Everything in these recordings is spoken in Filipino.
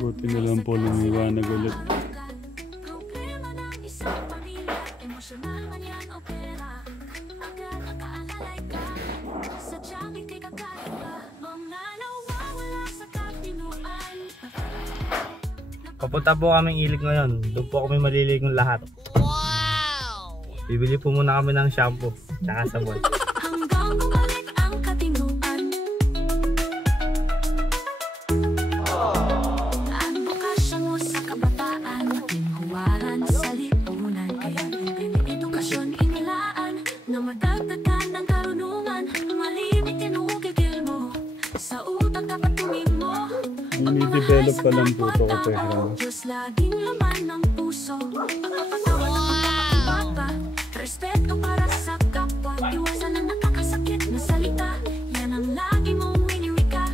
Buti na lang po lumiwanag ulit. Papunta po kaming Ilig ngayon. Doon po kami maliligong lahat. Wow! Bibili po muna kami ng shampoo tsaka sabon. Hanggang bumalik ang katinuan. Ang bukasyon mo sa kabataan, tinhuwaran sa lipunan. Kaya edukasyon inilaan na madagdagan ng karunungan. Malimit tinugigil mo sa utak dapat tuming mo. Ini-develop pa lang po ito kasi Diyos laging laman ng puso. Pagpapatawa ng magkakapagpapa. Respeto para sa kapwa. Iwasan ang nakakasakit na salita. Yan ang lagi mong winiwika.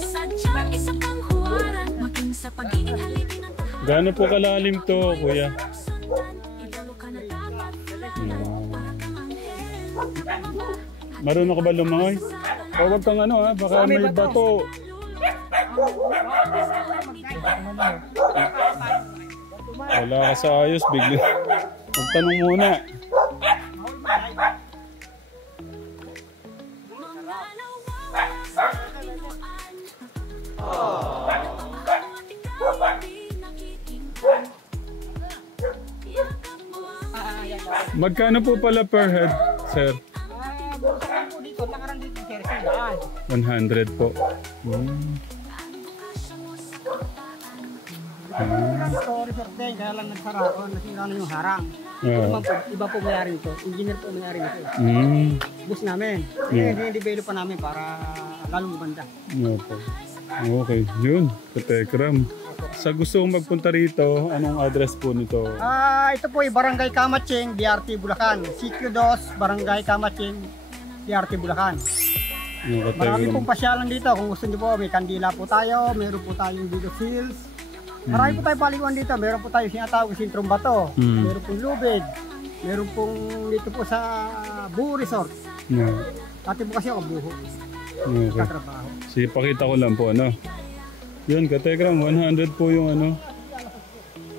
Sadyang isa kang huwaran. Maging sa pagiging halipin ng tahanan. Gaano po kalalim to, kuya? Marunong ka ba lumangoy? Huwag kang ano ha, baka may bato. Wala ka sa ayos, bigla. Magtanong muna. Magkano po pala per head, sir? Po dito, nakarang dito, sir, 100 po. Sorry sir, kaya lang nagsara ako, nasira na yung harang. Iba po may-ari nito, engineer po may-ari nito. Bus namin, hindi-develop pa namin para lalong maganda. Okay, yun, Katekram. Sa gusto kong magpunta rito, anong address po nito? Ito po ay Barangay Kamatsing, BRT Bulacan. CQ2, Barangay Kamatsing, BRT Bulacan. Marami pong pasyalan dito. Kung gusto niyo po, may kandila po tayo, meron po tayong dito hills. Marami po tayong paliguan dito. Meron po tayong sinatawag Sintrong Bato. Meron pong Lubid. Meron pong dito po sa Buho Resort. Dati po kasi ako Buho. Katrabaho. Sige, pakita ko lang po ano. Yun, Katekram, 100 po yung ano.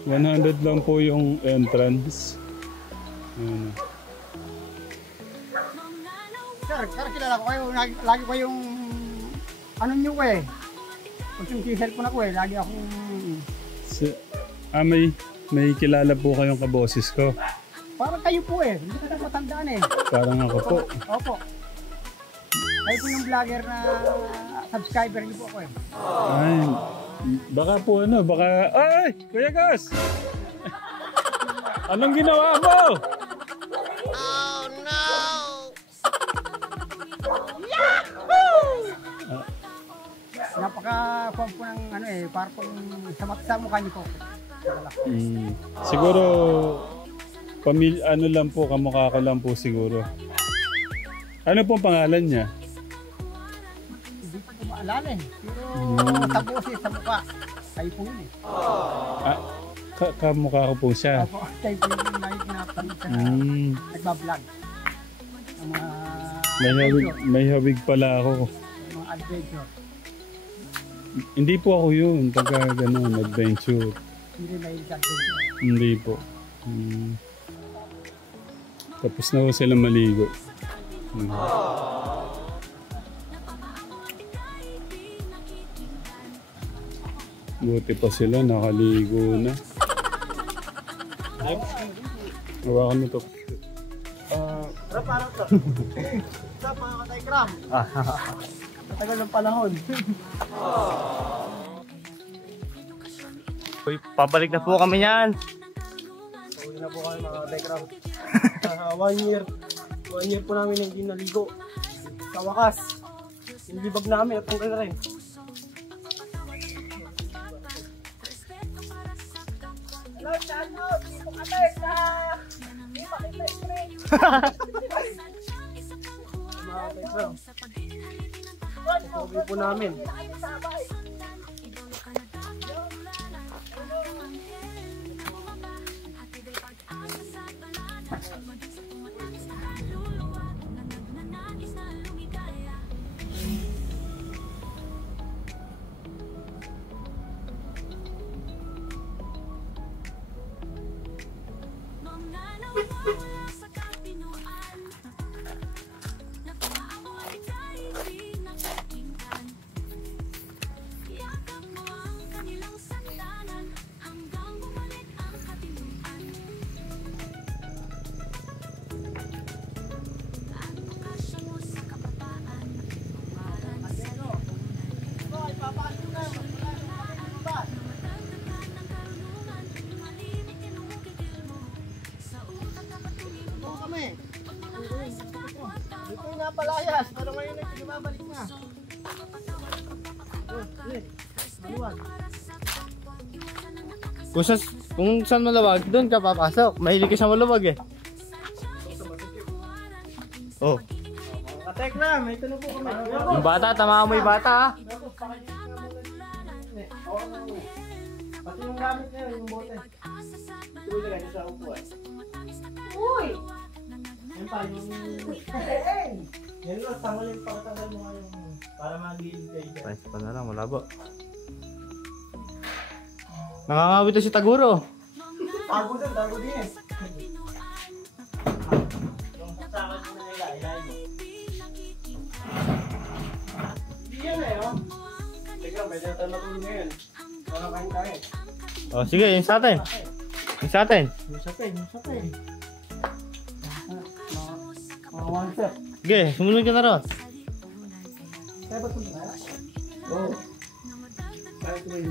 100 lang po yung entrance. Sir, kilala ko kayo. Lagi ko yung ano nyo ko eh. Kung yung cellphone ako eh, lagi akong... may kilala po kayong kaboses ko. Parang kayo po eh, hindi ka na matandaan eh. Parang ako po. Opo. Kayo po yung vlogger na subscriber niyo po ako eh. Ay, baka po ano, baka... Ay! Kuya Gus! Anong ginawa mo? Oh no! Napaka-pump po ng ano eh, parang sa mukha niyo po. Siguro, ano lang po, kamukha ko lang po siguro. Ano pong pangalan niya? Hindi ko maalala eh. Pero sa boses, sa mukha, kayo po yun eh. Kamukha ko po siya. Opo, kayo po yung nakikinapan sa nagbablog. Ng mga... May hawig pala ako. Mga adventure. Hindi po ako yun, taga gano'n, adventure. Hindi mahilig sa adventure. Hindi po. Tapos na ko sila maligo. Buti pa sila, nakaligo na. Hawakan mo to. Parang to. Sa mga Katekram. Matagal ng panahon. Uy, pabalik na po kami yan. Uwi na po kami mga Katekram. 1 year po namin hindi naligo. Sa wakas, yung libag namin at tungkol na rin. Hello, Chano! Dito ka tayo sa... Hindi makita yung friend. Mga Katekram. Uwi po namin. Kung saan maluwag, doon ka papasok. Mahilig ka sa maluwag eh. Oh. Katekla, may tanong po kami. Yung bata, tama mo yung bata ha. Pati yung gamit na yun, yung bote. Uy! Yan pa, yung... Yan lang, tanggalin pa, tanggal mo nga yung... Para mag-ilig kayo dyan. Price pa na lang, malabo. Nakangawit to si Taguro. Tago din eh. Yung saksakan mo na ilahin mo. Hindi yan eh, oh. Teka, pwede na tayo matulog ngayon. Para kain tayo. Oh, sige, yung sa atin. Yung sa atin. Yung sapin. Mga one step. Sige, sumunod ka na ron. Kaya ba ito na? Oo. Kahit may...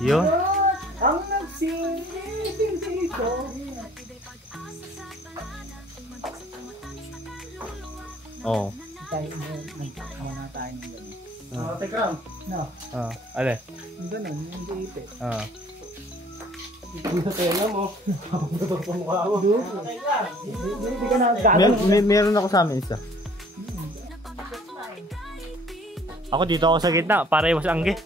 Yun. Ang nagsinig dito. Oo. Tayo na tayo ng gano'n. Teka, no. Ale. Yung gano'n, yung diite. Ah. Sa tela mo. Pamukha mo. Hindi ka na Meron ako sa amin isa. Ako dito ako sa gitna, para iwas angge.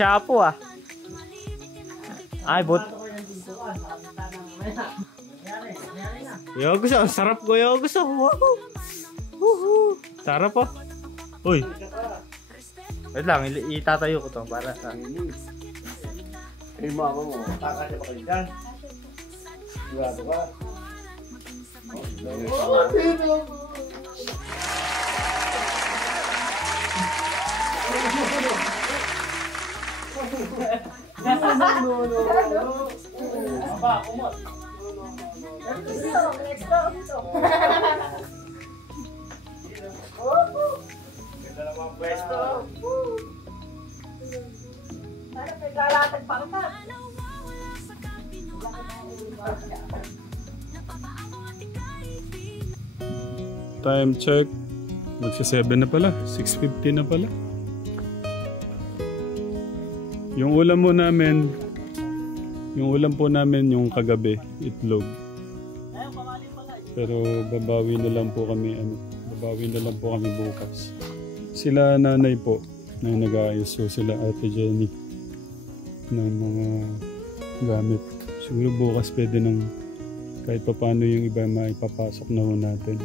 Shapo ah. Ay, Yoguso, ang sarap ko Yoguso. Sarap po. Uy. Wait lang, itatayo ko to para Eh, mama mo, kakasya pa kayo dyan. Sigurado ka. Aba, kumot. Ganda naman pwesto. Para may lalatag pa ka. Time check. Magsa 7 na pala. 6:50 na pala. Yung ulam po namin yung kagabi, itlog. Pero babawi na lang po kami bukas. Sila nanay po na nag-aayos so sila Ate Jenny ng mga gamit. Siguro bukas pwede nang kahit pa paano yung iba maipapasok na ho natin.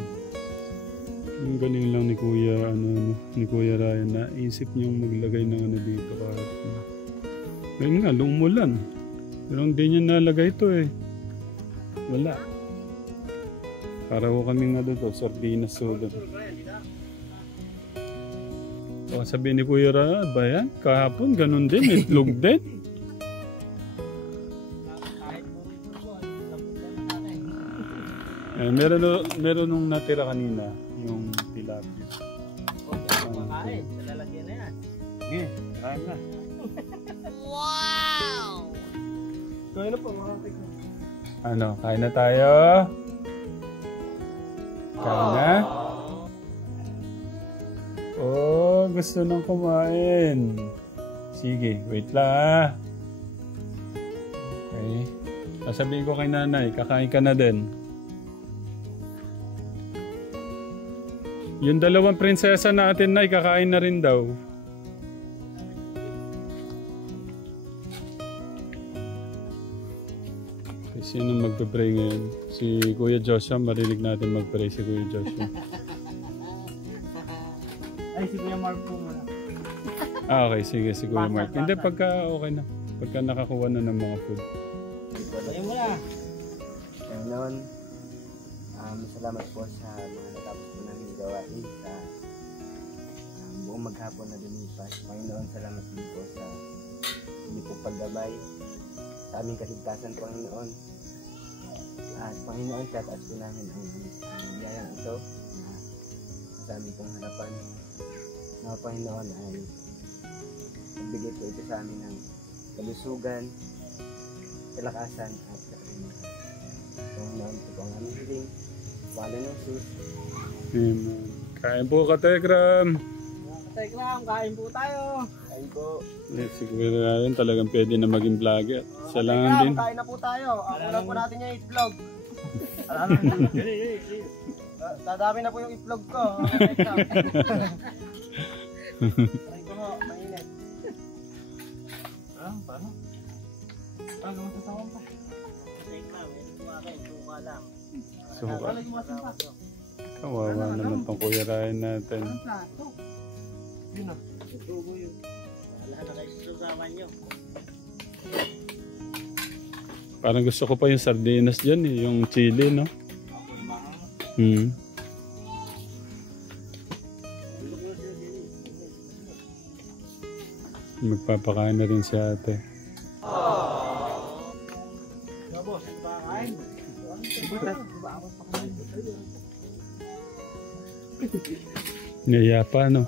Yung galing lang ni Kuya Ryan na isip niyong maglagay ng dito kahit ngayon nga, lumulan. Pero hindi niya nalagay ito eh. Wala. Para ko kaming dito, sardinas soda. O sabihin ni Kuya Ryan, ba yan? Kahapon, ganun din, itlog din. Meron nung natira kanina, yung tilapia. Kumakain, sa lalagyan na yan. Sige, kain na. Wow! Kaya na po, mga tignan. Ano, kain na tayo? Kain na? Oh, gusto nang kumain. Sige, wait lang Okay. Sasabihin ko kay nanay, kakain ka na din. Yung dalawang prinsesa natin, Nay, kakain na rin daw. Sino magpe-pray ngayon? Si Kuya Joshua, marinig natin mag-pray si Kuya Joshua. Ay, si Kuya Mark po muna. Okay, sige, Kuya Mark. Hindi, pagka okay na. Pagka nakakuha na ng mga food. Ayun mo na. Noon, salamat po sa mga natapos po namin gawain sa buong maghapon na lumipas. Panginoon, salamat din po sa hindi po paggabay sa aming kaligtasan, Panginoon. At Panginoon, tataas po namin ang biyayang ito na sa aming pong harapan. Na Panginoon ay magbigay po ito sa amin ng kalusugan, kalakasan at katahimikan. Panginoon, ito po ang aming hiling. Wala ng Jesus. Amen. Kain po, Kategram. Kategram, kain po tayo. Kain po. Siguro rin talagang pwede na maging vlogger. Siya lang din. Kain na po tayo. Ako po natin yung itlog. Dadami na po yung itlog ko. Ay ko ho, mainit. Paano? Paano masasawang pa? Kategram, ito po akin. Suka lang. Suka. Kawawa naman tong Kuya Ryan natin. Yun na. Tubo yun. Wala na kayo susaman nyo. Parang gusto ko pa yung sardinas dyan eh. Yung chili, no? Magpapakain na rin si ate. Boss, pakain. Ngaya pa, no?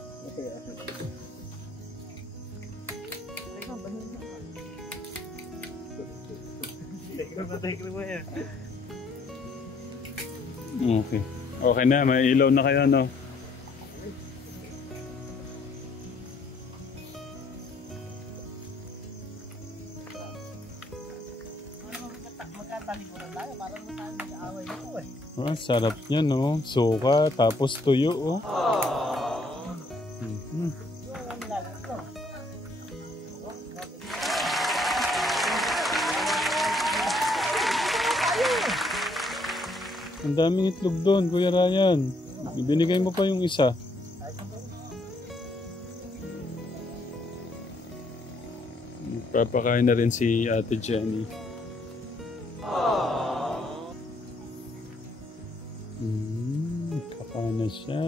Okay. Okay na, may ilaw na kayo, no? Magkatalikuran tayo, parang mo tayo mag-aaway nito eh. Ah, sarap niya, no? Suka, tapos tuyo, oh. Ang daming itlog doon, Kuya Ryan. Ibinigay mo pa yung isa. Papakain na rin si Ate Jenny. Kakain na siya.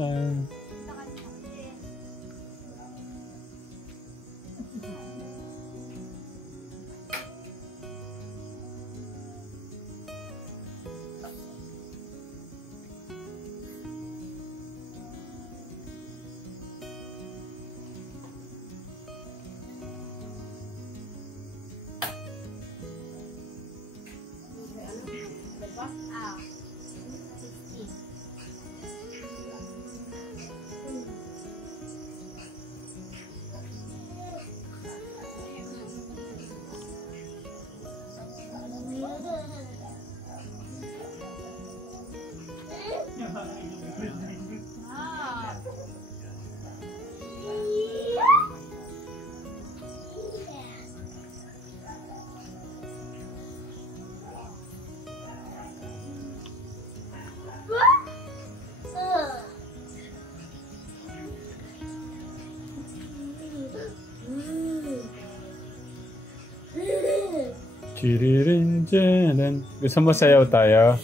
Chiririnjalan. Gusto mo sayaw tayo?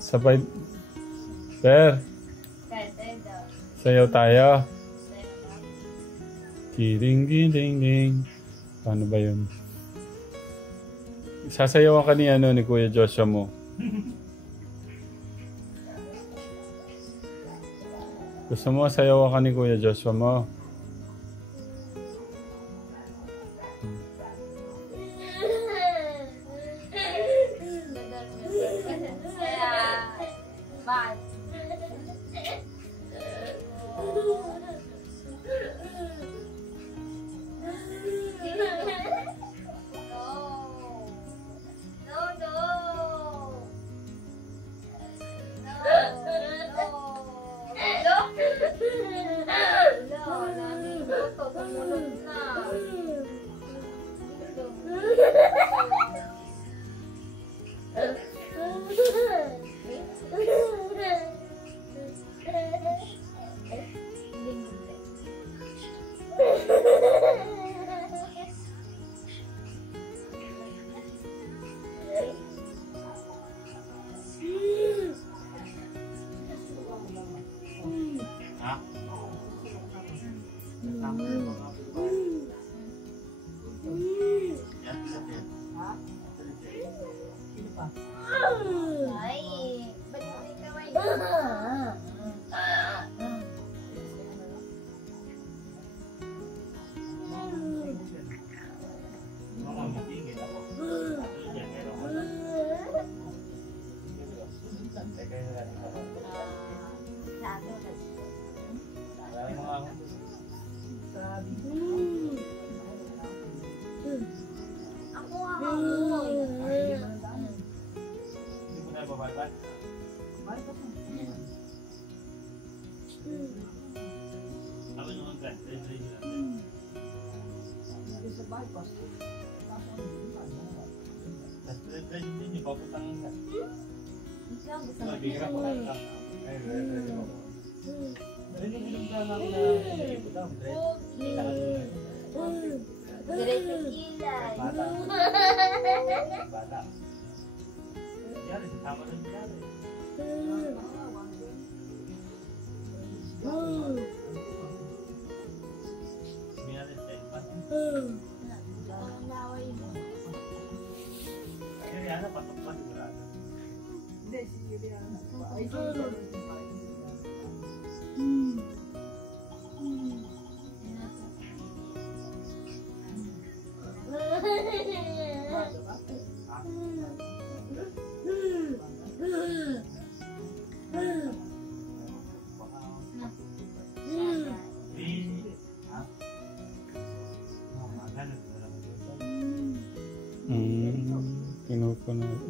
Sabay. Sir. Sayaw tayo. Kiring-giling-ling. Paano ba yun? Sasayawan ka ni, ni Kuya Joshua mo. Gusto mo sayawan ka ni Kuya Joshua mo? Hindi paputang isa. Diretso kilay.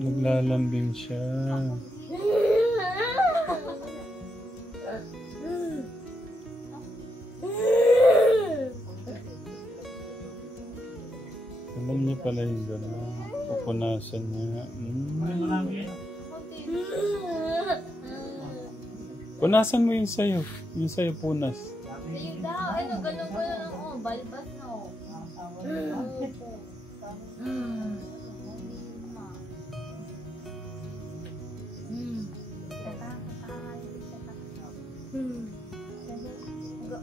Naglalambing siya. Alam niya pala yung gano'n. Pupunasan niya. Punasan mo yung sayo. Yung sayo punas. Ayun daw, ano, ganun-ganun, oh, balbas na, oh.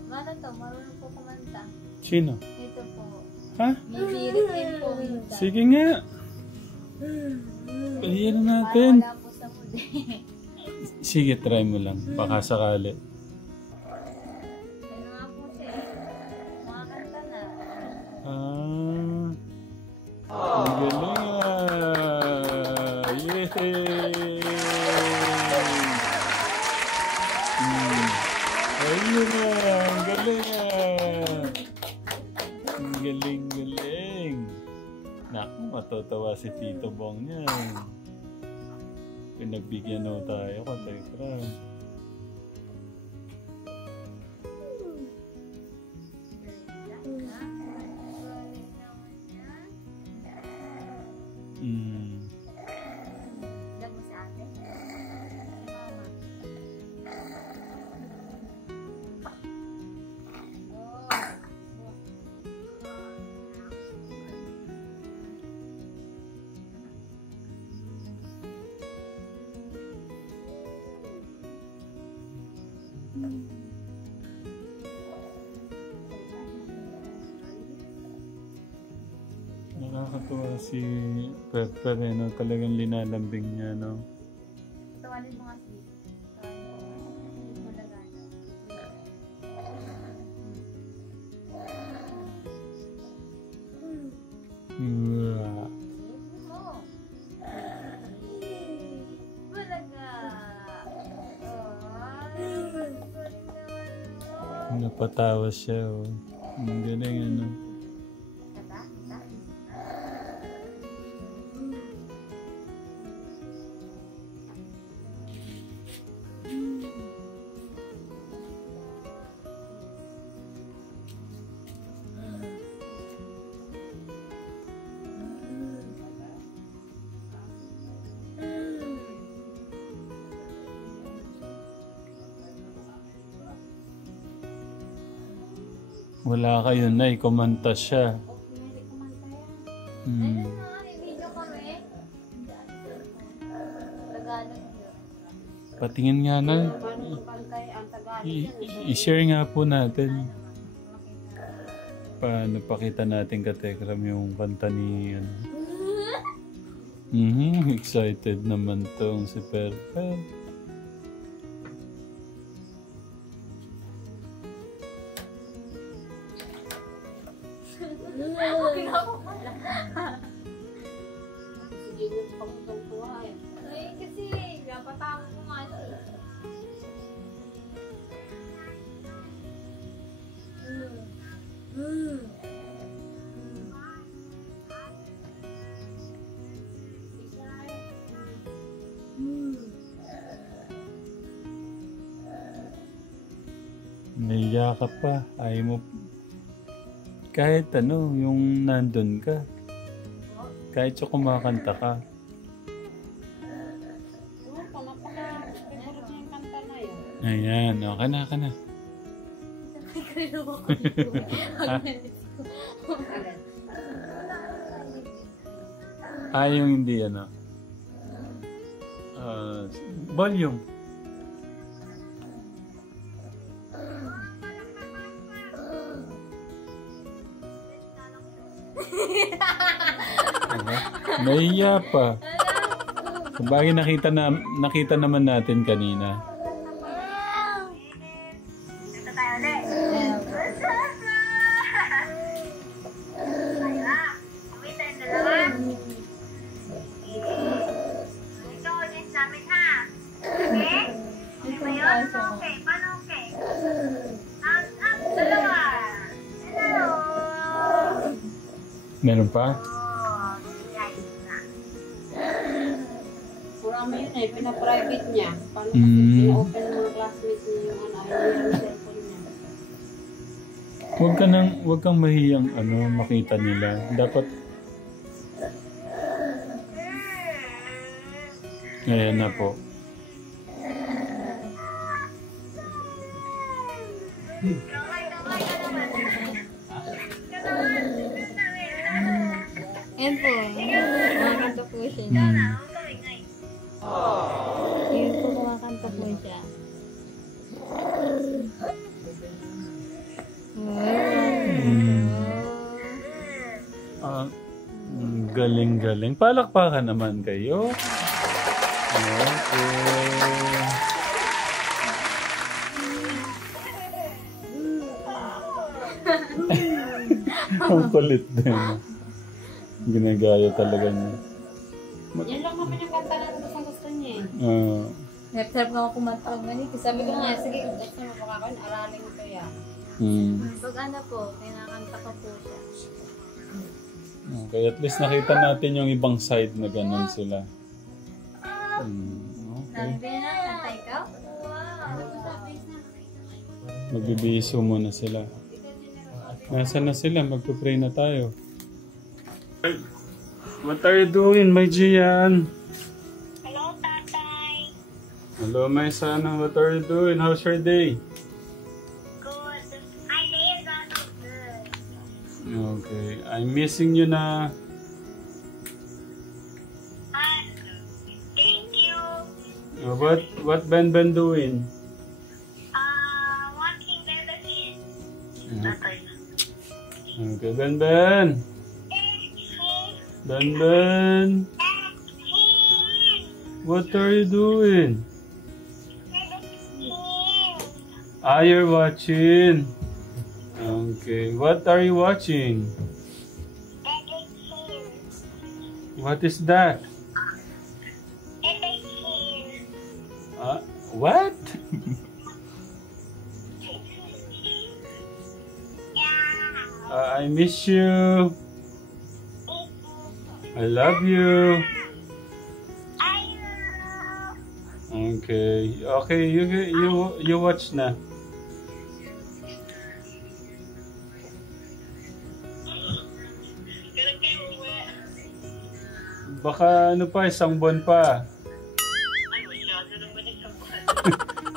Mana to, marunong po kumanta. Sino? Ito po. Ha? May din po minsan. Sige nga. Ayan natin. Wala po sa mood. Sige, try mo lang. Baka sakali. Ano nga po siya eh. Makakanta na. Ang galing ah. Yay! Ayun na. Ang galing ah. Ang galing. Naku, matutuwa si Tito Bong niyan. Pinagbigyan na tayo, Katekram. Lag mo sa atin. Nakakatuwa si Pepper eh, no? Talagang linalambing niya, no? Tawanin mo nga si Napatawa siya, oh. Ang galing, ano? Wala kayo na, kumanta siya. Ano na, video kami. Tagalog yun. Patingin nga na. I-share nga po natin. Paano pakita natin Katekram yung kanta ni ano. Excited naman tong si Perper. Ay, kasi napatama ko nga siya. Naiya ka pa. Ayaw mo. kahit ano, yung nandun ka. Kahit yung kumakanta ka. Oo po, napaka-favorite niya yung kanta na yun. Ayan, okay na, okay na. Yung hindi ano. Volume. Nahiya pa. Sabagay nakita naman natin kanina. Meron pa? Purama yun eh, pina-private niya. Paano kasi pina-open ng mga classmates niya yung yung cellphone niya. Huwag kang mahiyang makita nila. Dapat ayan na po. Ayan po, kumakanta po siya. Ayan po, kumakanta po siya. Galing-galing. Palakpakan naman kayo. Ang kulit din. Ginagaya talaga niya. Yan lang naman yung kanta na gusto niya Ah. Nep-serve nga ako kumanta ko ganito. Sabi ko nga, sige, gusto mo makakain, aralin ko yan. Pag ano po, kinakanta ko po siya. Okay, at least nakita natin yung ibang side na ganun sila. Okay. Sabi na, kanta ikaw? Magbibiso muna sila. Nasaan na sila? Magpapray na tayo. What are you doing, my Gian? Hello, Tatay. Hello, my son. What are you doing? How's your day? Good. My day is also good. Okay. I'm missing you na. Thank you. What Ben doing? Watching Beverly. Tatay. Okay, Ben. Ben. What are you doing? You're watching. Okay. What are you watching? What is that? What? I miss you. I love you. Okay. Okay, you watch na. Baka ano pa, isang buwan pa.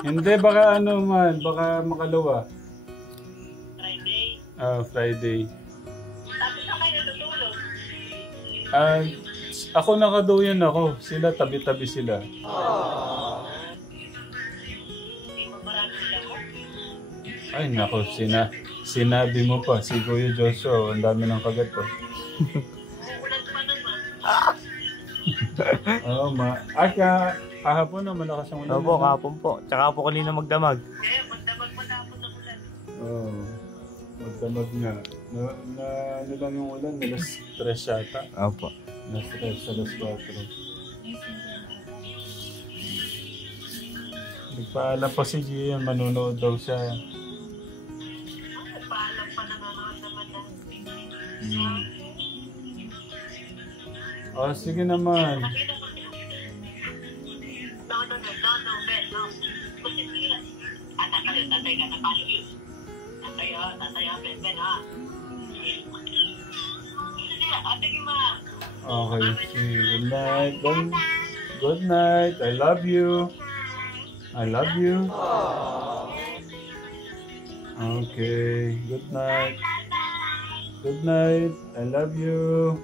Hindi, baka ano man, baka makalawa. Friday. Friday. Tapos na kayo natutulog. Ako nakaduyan ako. Sila, tabi-tabi sila. Ay, nako, sinabi mo pa. Si Kuya Joshua, ang dami ng kagat ko. Oo, kahapon na malakas ang ulan. Opo, kahapon po. Tsaka po kanina magdamag. Kaya magdamag pa na ako ng ulan. Oo, magdamag nga. Ano lang yung ulan, alas 3 yata. Opo. Alas 3, alas 4. Nagpaalam pa si Gian, manunood daw siya. Paalam pa naman na. Sige naman. Tatay ka na paano yun? Tatay Ben ha? Okay, sige. Good night. Good night. I love you. I love you. Okay, good night. Good night. I love you.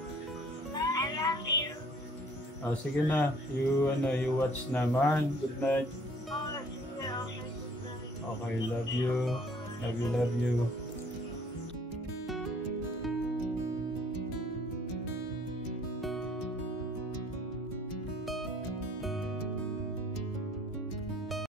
Oh, sige na. You watch naman. Good night. Okay, love you. Love you.